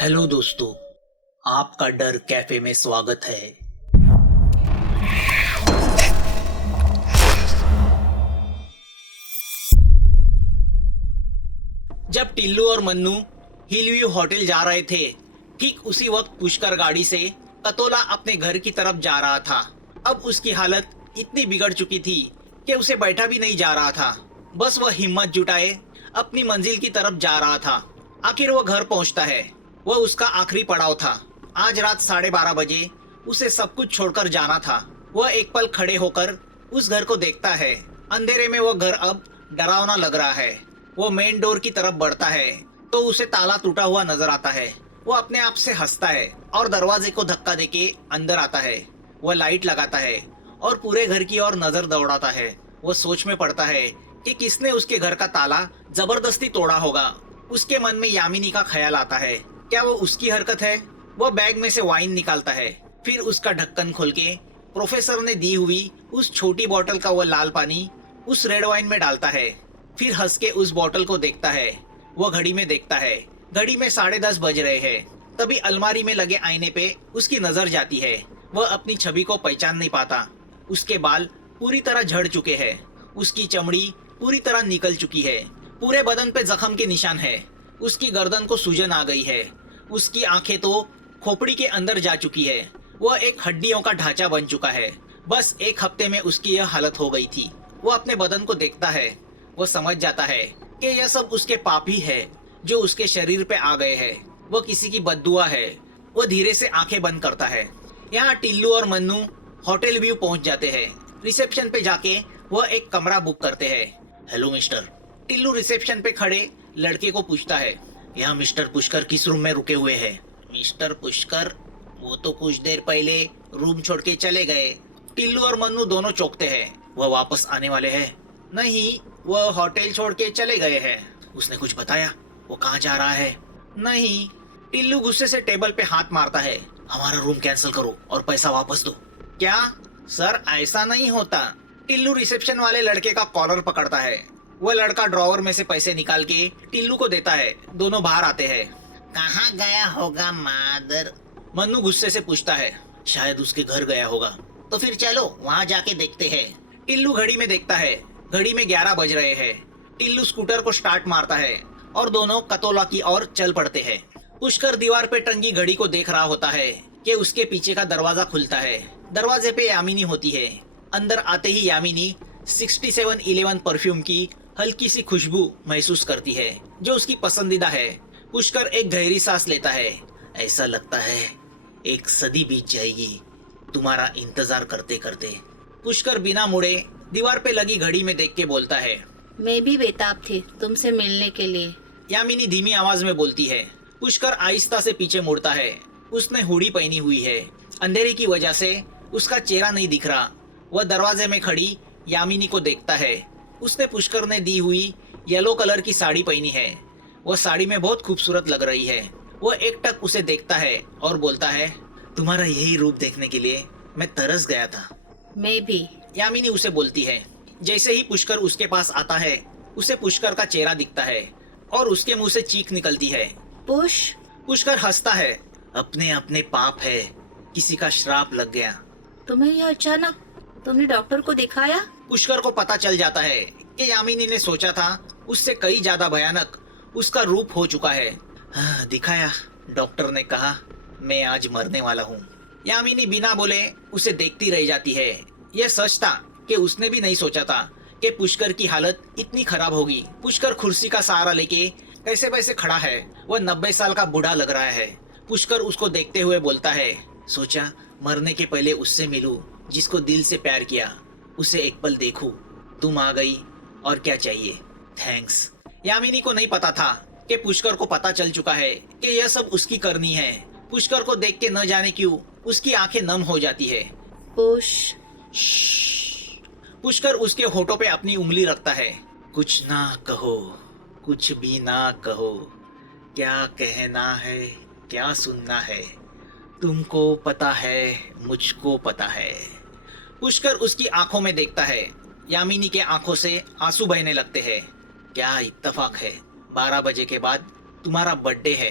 Hello दोस्तों, आपका डर कैफे में स्वागत है। जब टिल्लू और मन्नू हिलव्यू होटल जा रहे थे, ठीक उसी वक्त पुष्कर गाड़ी से कतोला अपने घर की तरफ जा रहा था। अब उसकी हालत इतनी बिगड़ चुकी थी कि उसे बैठा भी नहीं जा रहा था। बस वह हिम्मत जुटाए अपनी मंजिल की तरफ जा रहा था। आखिर वह घर पहुंचता है। वह उसका आखिरी पड़ाव था। आज रात 12:30 बजे उसे सब कुछ छोड़कर जाना था। वह एक पल खड़े होकर उस घर को देखता है। अंधेरे में वह घर अब डरावना लग रहा है। वो मेन डोर की तरफ बढ़ता है तो उसे ताला टूटा हुआ नजर आता है। वो अपने आप से हंसता है और दरवाजे को धक्का देके अंदर आता है। वह लाइट लगाता है और पूरे घर की ओर नजर दौड़ाता है। वो सोच में पड़ता है कि किसने उसके घर का ताला जबरदस्ती तोड़ा होगा। उसके मन में यामिनी का ख्याल आता है। क्या वो उसकी हरकत है? वह बैग में से वाइन निकालता है, फिर उसका ढक्कन खोल के प्रोफेसर ने दी हुई उस छोटी बोतल का वह लाल पानी उस रेड वाइन में डालता है। फिर हंस के उस बोतल को देखता है। वह घड़ी में देखता है। घड़ी में 10:30 बज रहे हैं। तभी अलमारी में लगे आईने पे उसकी नजर जाती है। वह अपनी छवि को पहचान नहीं पाता। उसके बाल पूरी तरह झड़ चुके हैं। उसकी चमड़ी पूरी तरह निकल चुकी है। पूरे बदन पे जख्म के निशान है। उसकी गर्दन को सूजन आ गई है। उसकी आंखें तो खोपड़ी के अंदर जा चुकी है। वह एक हड्डियों का ढांचा बन चुका है। बस एक हफ्ते में उसकी यह हालत हो गई थी। वो अपने बदन को देखता है। वो समझ जाता है कि यह सब उसके पाप ही है जो उसके शरीर पे आ गए हैं। वह किसी की बद्दुआ है। वो धीरे से आंखें बंद करता है। यहाँ टिल्लू और मन्नू होटल व्यू पहुंच जाते हैं। रिसेप्शन पे जाके वह एक कमरा बुक करते हैं। हेलो मिस्टर, टिल्लू रिसेप्शन पे खड़े लड़के को पूछता है। यहाँ मिस्टर पुष्कर किस रूम में रुके हुए हैं? मिस्टर पुष्कर? वो तो कुछ देर पहले रूम छोड़ के चले गए। टिल्लू और मन्नू दोनों चौंकते हैं। वह वापस आने वाले हैं? नहीं, वह होटल छोड़ के चले गए हैं। उसने कुछ बताया? वो कहाँ जा रहा है? नहीं। टिल्लू गुस्से से टेबल पे हाथ मारता है। हमारा रूम कैंसिल करो और पैसा वापस दो। क्या सर, ऐसा नहीं होता। टिल्लू रिसेप्शन वाले लड़के का कॉलर पकड़ता है। वह लड़का ड्रॉवर में से पैसे निकाल के टिल्लू को देता है। दोनों बाहर आते हैं। कहाँ गया होगा मादर? मन्नू गुस्से से पूछता है। शायद उसके घर गया होगा। तो फिर चलो वहाँ जाके देखते हैं। टिल्लू घड़ी में देखता है। घड़ी में 11 बज रहे हैं। टिल्लू स्कूटर को स्टार्ट मारता है और दोनों कतोला की ओर चल पड़ते हैं। पुष्कर दीवार पे टंगी घड़ी को देख रहा होता है कि उसके पीछे का दरवाजा खुलता है। दरवाजे पे यामिनी होती है। अंदर आते ही यामिनी 6711 परफ्यूम की हल्की सी खुशबू महसूस करती है जो उसकी पसंदीदा है। पुष्कर एक गहरी सांस लेता है। ऐसा लगता है एक सदी बीत जाएगी तुम्हारा इंतजार करते करते। पुष्कर बिना मुड़े दीवार पे लगी घड़ी में देख के बोलता है। मैं भी बेताब थी तुमसे मिलने के लिए। यामिनी धीमी आवाज में बोलती है। पुष्कर आहिस्ता से पीछे मुड़ता है। उसने हुडी पहनी हुई है। अंधेरे की वजह से उसका चेहरा नहीं दिख रहा। वह दरवाजे में खड़ी यामिनी को देखता है। उसने पुष्कर ने दी हुई येलो कलर की साड़ी पहनी है। वह साड़ी में बहुत खूबसूरत लग रही है। वह एकटक उसे देखता है और बोलता है, तुम्हारा यही रूप देखने के लिए मैं तरस गया था। मैं भी। यामिनी उसे बोलती है। जैसे ही पुष्कर उसके पास आता है, उसे पुष्कर का चेहरा दिखता है और उसके मुंह से चीख निकलती है। पुष्कर हंसता है। अपने अपने पाप है, किसी का श्राप लग गया। तुम्हें यह अचानक? तुमने डॉक्टर को दिखाया? पुष्कर को पता चल जाता है कि यामिनी ने सोचा था उससे कई ज्यादा भयानक उसका रूप हो चुका है। हाँ, दिखाया। डॉक्टर ने कहा मैं आज मरने वाला हूँ। यामिनी बिना बोले उसे देखती रह जाती है। यह सच था कि उसने भी नहीं सोचा था कि पुष्कर की हालत इतनी खराब होगी। पुष्कर कुर्सी का सहारा लेके कैसे वैसे खड़ा है। वह 90 साल का बूढ़ा लग रहा है। पुष्कर उसको देखते हुए बोलता है, सोचा मरने के पहले उससे मिलूं जिसको दिल से प्यार किया, उसे एक पल देखूं। तुम आ गई और क्या चाहिए? थैंक्स। यामिनी को नहीं पता था कि पुष्कर को पता चल चुका है कि यह सब उसकी करनी है। पुष्कर को देख के न जाने क्यों उसकी आंखें नम हो जाती है। पुष्कर उसके होठों पे अपनी उंगली रखता है। कुछ ना कहो, कुछ भी ना कहो। क्या कहना है, क्या सुनना है, तुमको पता है, मुझको पता है। पुष्कर उसकी आंखों में देखता है। यामिनी के आंखों से आंसू बहने लगते हैं। क्या इत्तेफाक है, 12 बजे के बाद तुम्हारा बर्थडे है।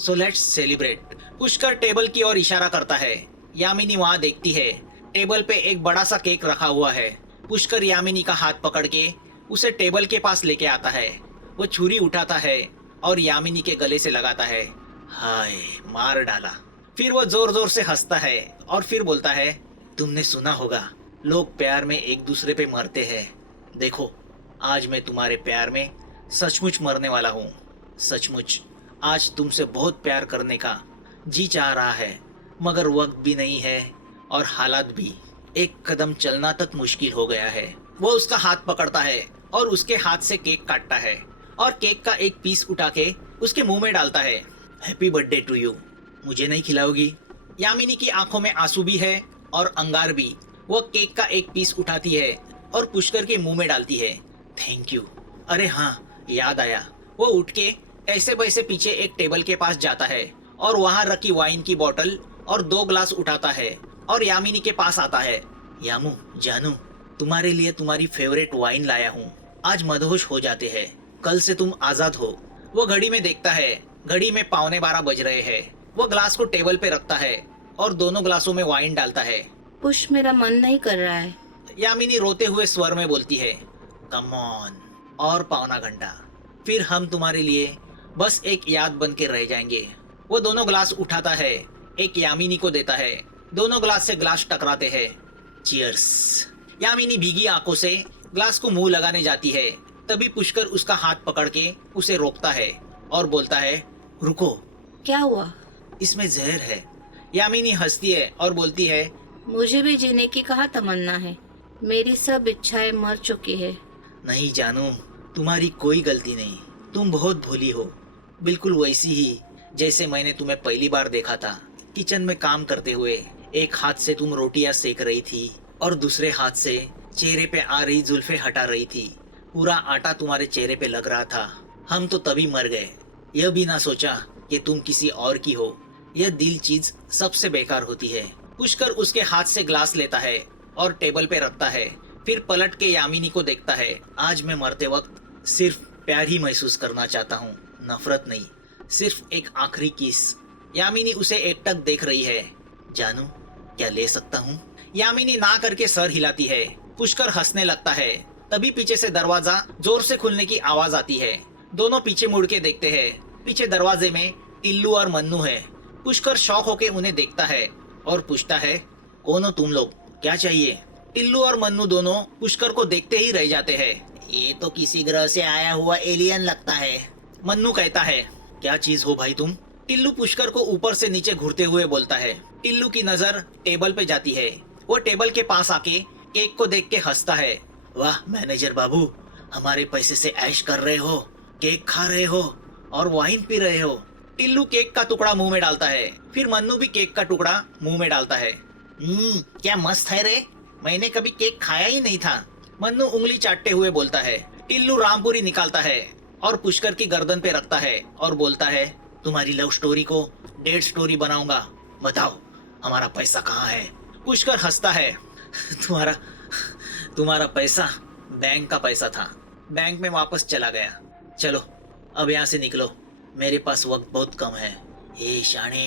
So let's celebrate. Pushkar table की ओर इशारा करता है। यामिनी वहाँ देखती है। टेबल पे एक बड़ा सा केक रखा हुआ है। पुष्कर यामिनी का हाथ पकड़ के उसे टेबल के पास लेके आता है। वो छुरी उठाता है और यामिनी के गले से लगाता है। हाय, मार डाला। फिर वो जोर जोर से हंसता है और फिर बोलता है, तुमने सुना होगा, लोग प्यार में एक दूसरे पे मरते हैं। देखो, आज मैं तुम्हारे प्यार में सचमुच मरने वाला हूँ। सचमुच आज तुमसे बहुत प्यार करने का जी चाह रहा है, मगर वक्त भी नहीं है और हालात भी। एक कदम चलना तक मुश्किल हो गया है। वो उसका हाथ पकड़ता है और उसके हाथ से केक काटता है और केक का एक पीस उठा के उसके मुंह में डालता है। Happy birthday to you. मुझे नहीं खिलाओगी? यामिनी की आंखों में आंसू भी है और अंगार भी। वो केक का एक पीस उठाती है और पुष्कर के मुंह में डालती है। Thank you. अरे हाँ, याद आया। वो उठ के ऐसे वैसे पीछे एक टेबल के पास जाता है और वहां रखी वाइन की बोतल और 2 ग्लास उठाता है और यामिनी के पास आता है। यामू, जानू, तुम्हारे लिए तुम्हारी फेवरेट वाइन लाया हूँ। आज मदहोश हो जाते हैं, कल से तुम आजाद हो। वो घड़ी में देखता है। घड़ी में 11:15 बज रहे हैं। वो ग्लास को टेबल पे रखता है और दोनों ग्लासों में वाइन डालता है। पुष, मेरा मन नहीं कर रहा है। यामिनी रोते हुए स्वर में बोलती है, कम ऑन, और पौना घंटा, फिर हम तुम्हारे लिए बस एक याद बन के रह जाएंगे। वो दोनों ग्लास उठाता है, एक यामिनी को देता है। दोनों ग्लास से ग्लास टकराते हैं। चीयर्स। यामिनी भीगी आंखों से ग्लास को मुंह लगाने जाती है। तभी पुष्कर उसका हाथ पकड़ के उसे रोकता है और बोलता है, रुको। क्या हुआ? इसमें जहर है। यामिनी हंसती है और बोलती है, मुझे भी जीने की कहाँ तमन्ना है। मेरी सब इच्छाएं मर चुकी है। नहीं जानू, तुम्हारी कोई गलती नहीं। तुम बहुत भोली हो, बिल्कुल वैसी ही जैसे मैंने तुम्हें पहली बार देखा था। किचन में काम करते हुए एक हाथ से तुम रोटियां सेक रही थी और दूसरे हाथ से चेहरे पे आ रही जुल्फे हटा रही थी। पूरा आटा तुम्हारे चेहरे पे लग रहा था। हम तो तभी मर गए, यह भी ना सोचा कि तुम किसी और की हो। यह दिल चीज सबसे बेकार होती है। पुष्कर उसके हाथ से ग्लास लेता है और टेबल पे रखता है। फिर पलट के यामिनी को देखता है। आज मैं मरते वक्त सिर्फ प्यार ही महसूस करना चाहता हूँ, नफरत नहीं। सिर्फ एक आखिरी किस। यामिनी उसे एकटक देख रही है। जानू, क्या ले सकता हूँ? यामिनी ना करके सर हिलाती है। पुष्कर हंसने लगता है। तभी पीछे से दरवाजा जोर से खुलने की आवाज आती है। दोनों पीछे मुड़ के देखते हैं। पीछे दरवाजे में टिल्लू और मन्नू है। पुष्कर शौक होके उन्हें देखता है और पूछता है, कौन हो तुम लोग, क्या चाहिए? टिल्लू और मन्नू दोनों पुष्कर को देखते ही रह जाते हैं। ये तो किसी ग्रह से आया हुआ एलियन लगता है, मन्नू कहता है। क्या चीज हो भाई तुम? टिल्लू पुष्कर को ऊपर से नीचे घूरते हुए बोलता है। टिल्लू की नजर टेबल पे जाती है। वो टेबल के पास आके केक को देख के हंसता है। वाह मैनेजर बाबू, हमारे पैसे से ऐश कर रहे हो, केक खा रहे हो और वाइन पी रहे हो। टिल्लू केक का टुकड़ा मुंह में डालता है। फिर मन्नू भी केक का टुकड़ा मुंह में डालता है। क्या मस्त है रे, मैंने कभी केक खाया ही नहीं था। मन्नू उंगली चाटते हुए बोलता है। टिल्लू रामपुरी निकालता है और पुष्कर की गर्दन पे रखता है और बोलता है, तुम्हारी लव स्टोरी को डेट स्टोरी बनाऊंगा। बताओ हमारा पैसा कहाँ है? पुष्कर हंसता है। तुम्हारा पैसा बैंक का पैसा था, बैंक में वापस चला गया। चलो अब यहाँ से निकलो, मेरे पास वक्त बहुत कम है। ए शाने,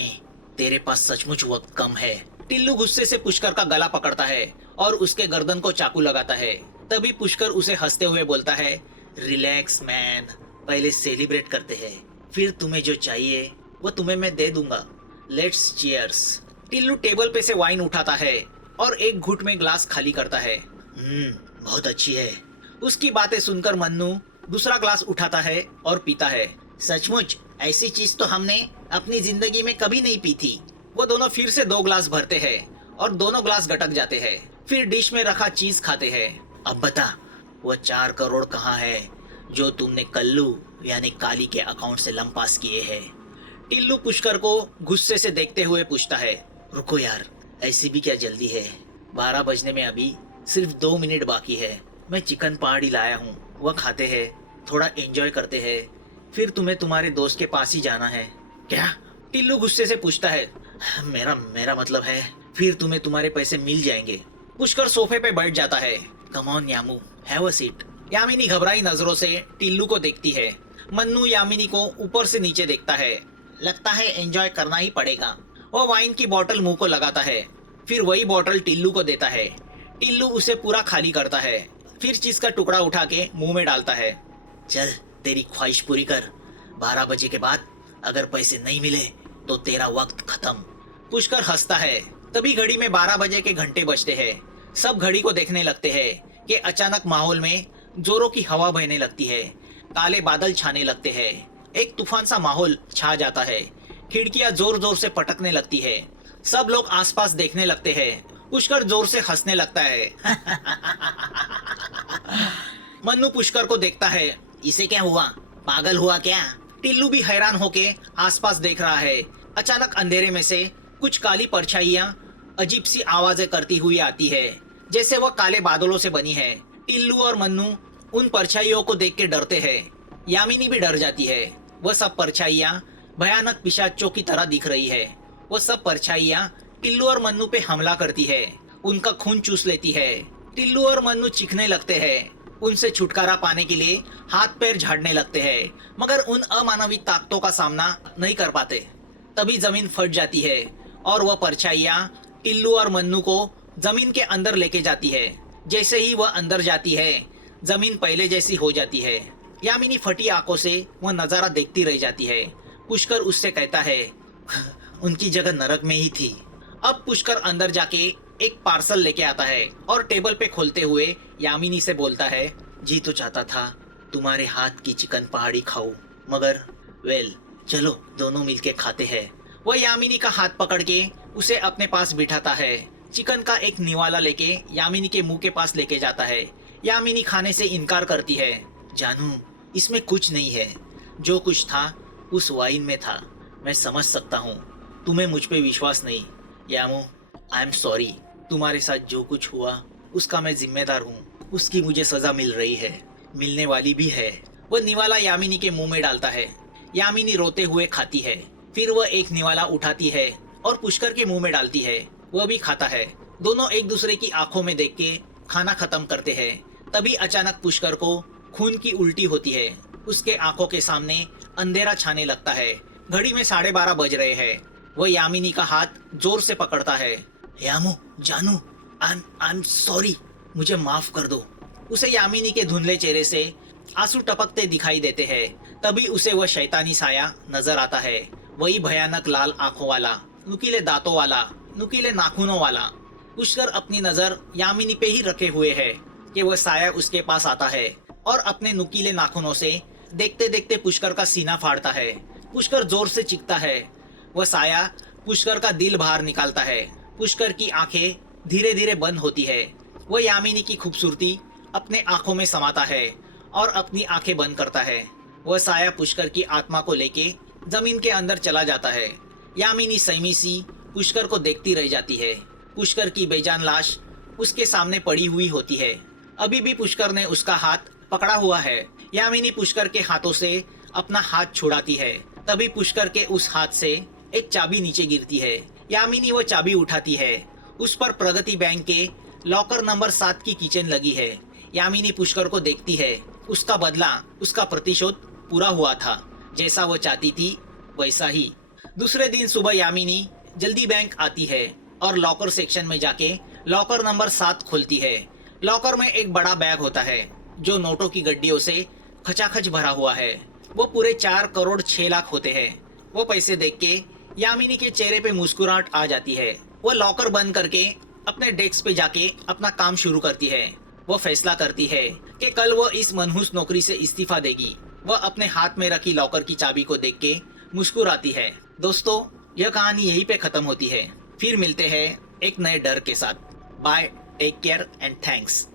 तेरे पास सचमुच वक्त कम है। टिल्लू गुस्से से पुष्कर का गला पकड़ता है और उसके गर्दन को चाकू लगाता है। तभी पुष्कर उसे हंसते हुए बोलता है, रिलैक्स मैन, पहले सेलिब्रेट करते हैं, फिर तुम्हें जो चाहिए वो तुम्हें मैं दे दूंगा। Let's cheers. टिल्लू टेबल पे से वाइन उठाता है और एक घुट में ग्लास खाली करता है। बहुत अच्छी है। उसकी बातें सुनकर मन्नू दूसरा ग्लास उठाता है और पीता है। सचमुच ऐसी चीज तो हमने अपनी जिंदगी में कभी नहीं पी थी। वो दोनों फिर से 2 ग्लास भरते हैं और दोनों ग्लास गटक जाते हैं। फिर डिश में रखा चीज खाते हैं। अब बता, वो 4 करोड़ कहाँ है जो तुमने कल्लू यानी काली के अकाउंट से लंपास किए हैं? टिल्लू पुष्कर को गुस्से से देखते हुए पूछता है। रुको यार, ऐसी भी क्या जल्दी है? 12 बजने में अभी सिर्फ 2 मिनट बाकी है। मैं चिकन पहाड़ी लाया हूँ, वह खाते हैं, थोड़ा एंजॉय करते हैं, फिर तुम्हें तुम्हारे दोस्त के पास ही जाना है। क्या? टिल्लू गुस्से से पूछता है। मेरा मतलब है फिर तुम्हें तुम्हारे पैसे मिल जाएंगे। पुष्कर सोफे पे बैठ जाता है। Come on Yamu, have a seat. Yamini घबराई नजरों से टिल्लू को देखती है। मन्नू यामिनी को ऊपर से नीचे देखता है। लगता है एंजॉय करना ही पड़ेगा। वो वाइन की बोतल मुंह को लगाता है, फिर वही बोतल टिल्लू को देता है। टिल्लू उसे पूरा खाली करता है, फिर चीज का टुकड़ा उठा के मुंह में डालता है। चल तेरी ख्वाहिश पूरी कर, 12 बजे के बाद अगर पैसे नहीं मिले तो तेरा वक्त खत्म। पुष्कर हंसता है। तभी घड़ी में 12 बजे के घंटे बजते हैं। सब घड़ी को देखने लगते हैं कि अचानक माहौल में जोरों की हवा बहने लगती है। काले बादल छाने लगते हैं। एक तूफान सा माहौल छा जाता है। खिड़कियां जोर जोर से पटकने लगती है। सब लोग आसपास देखने लगते हैं। पुष्कर जोर से हंसने लगता है। मन्नू पुष्कर को देखता है। इसे क्या हुआ, पागल हुआ क्या? टिल्लू भी हैरान होके आसपास देख रहा है। अचानक अंधेरे में से कुछ काली परछाइयां अजीब सी आवाजें करती हुई आती है, जैसे वह काले बादलों से बनी है। टिल्लू और मन्नू उन परछाइयों को देख के डरते हैं। यामिनी भी डर जाती है। वह सब परछाइयां भयानक पिशाचों की तरह दिख रही है। वह सब परछाइयां टिल्लू और मन्नू पे हमला करती है, उनका खून चूस लेती है। टिल्लू और मन्नू चीखने लगते हैं। उनसे छुटकारा पाने के लिए हाथ पैर झाड़ने लगते हैं, मगर उन अमानवीय ताकतों का सामना नहीं कर पाते। तभी जमीन फट जाती है और वह परछाइयां टिल्लू और मन्नू को जमीन के अंदर लेके जाती है। जैसे ही वह अंदर जाती है, जमीन पहले जैसी हो जाती है। यामिनी फटी आंखों से वह नजारा देखती रह जाती है। पुष्कर उससे कहता है, उनकी जगह नरक में ही थी। अब पुष्कर अंदर जाके एक पार्सल लेके आता है और टेबल पे खोलते हुए यामिनी से बोलता है, जी तो चाहता था तुम्हारे हाथ की चिकन पहाड़ी खाऊं, मगर वेल चलो दोनों मिलके खाते हैं। वह यामिनी का हाथ पकड़ के उसे अपने पास बिठाता है। चिकन का एक निवाला लेके यामिनी के मुंह के पास लेके जाता है। यामिनी खाने से इनकार करती है। जानू, इसमें कुछ नहीं है, जो कुछ था उस वाइन में था। मैं समझ सकता हूँ तुम्हें मुझ पे विश्वास नहीं। यामू, आई एम सॉरी। तुम्हारे साथ जो कुछ हुआ उसका मैं जिम्मेदार हूँ। उसकी मुझे सजा मिल रही है, मिलने वाली भी है। वह निवाला यामिनी के मुंह में डालता है। यामिनी रोते हुए खाती है। फिर वह एक निवाला उठाती है और पुष्कर के मुंह में डालती है। वह भी खाता है। दोनों एक दूसरे की आंखों में देख के खाना खत्म करते हैं। तभी अचानक पुष्कर को खून की उल्टी होती है। उसके आंखों के सामने अंधेरा छाने लगता है। घड़ी में 12:30 बज रहे हैं। वह यामिनी का हाथ जोर से पकड़ता है। यामू, जानू, आई एम सॉरी, मुझे माफ कर दो। उसे यामिनी के धुंधले चेहरे से आंसू टपकते दिखाई देते हैं। तभी उसे वह शैतानी साया नजर आता है, वही भयानक लाल आंखों वाला, नुकीले दांतों वाला, नुकीले नाखूनों वाला। पुष्कर अपनी नजर यामिनी पे ही रखे हुए है कि वह साया उसके पास आता है और अपने नुकीले नाखूनों से देखते देखते पुष्कर का सीना फाड़ता है। पुष्कर जोर से चीखता है। वह साया पुष्कर का दिल बाहर निकालता है। पुष्कर की आंखें धीरे धीरे बंद होती है। वह यामिनी की खूबसूरती अपने आंखों में समाता है और अपनी आंखें बंद करता है। वह साया पुष्कर की आत्मा को लेके जमीन के अंदर चला जाता है। यामिनी सहमी सी पुष्कर को देखती रह जाती है। पुष्कर की बेजान लाश उसके सामने पड़ी हुई होती है। अभी भी पुष्कर ने उसका हाथ पकड़ा हुआ है। यामिनी पुष्कर के हाथों से अपना हाथ छुड़ाती है। तभी पुष्कर के उस हाथ से एक चाबी नीचे गिरती है। यामिनी वो चाबी उठाती है। उस पर प्रगति बैंक के लॉकर नंबर 7 की कीचेन लगी है। यामिनी पुष्कर को देखती है। उसका बदला, उसका प्रतिशोध पूरा हुआ था। जैसा वो चाहती थी वैसा ही। दूसरे दिन सुबह यामिनी जल्दी बैंक आती है और लॉकर सेक्शन में जाके लॉकर नंबर 7 खोलती है। लॉकर में एक बड़ा बैग होता है जो नोटों की गड्डियों से खचाखच भरा हुआ है। वो पूरे 4 करोड़ 6 लाख होते हैं। वो पैसे देख के यामिनी के चेहरे पे मुस्कुराहट आ जाती है। वो लॉकर बंद करके अपने डेस्क पे जाके अपना काम शुरू करती है। वो फैसला करती है कि कल वो इस मनहूस नौकरी से इस्तीफा देगी। वह अपने हाथ में रखी लॉकर की चाबी को देख के मुस्कुराती है। दोस्तों, यह कहानी यहीं पे खत्म होती है। फिर मिलते हैं एक नए डर के साथ। Bye, take care and thanks.